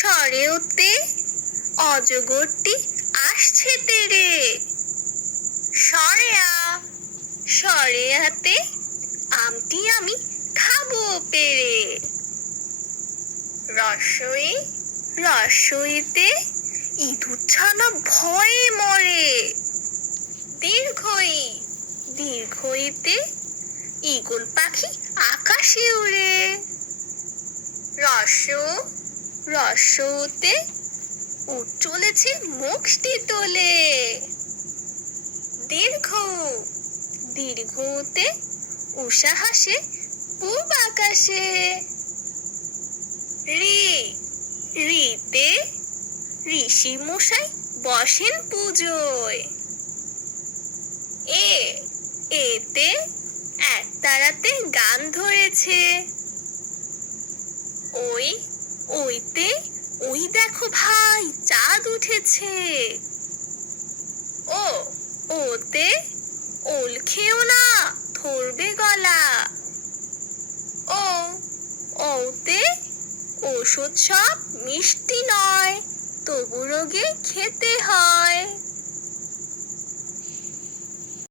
সরেওতে অজগরটি আসছে তেরে। সরেয়া সরেয়াতে আমটি আমি খাবো পেরে। রসই রসইতে ইঁদুর ছানা ভয়ে মরে। দীর্ঘই দীর্ঘইতে ঈগল পাখি আকাশে উড়ে। রস্য রস্যতে উট চলেছে মুষ্টি তোলে। দীর্ঘ দীর্ঘতে উষা হাসে পূব আকাশে। রি রিতে ঋষি মশাই বসেন পুজোয়। এ এতে একতারাতে গান ধরেছে। ওই ওইতে ওই দেখো ভাই চাঁদ উঠেছে। ও ওতে ওল খেও না ধরবে গলা। ও ওতে ওষুধ সব মিষ্টি নয়, তবু রোগে খেতে হয়।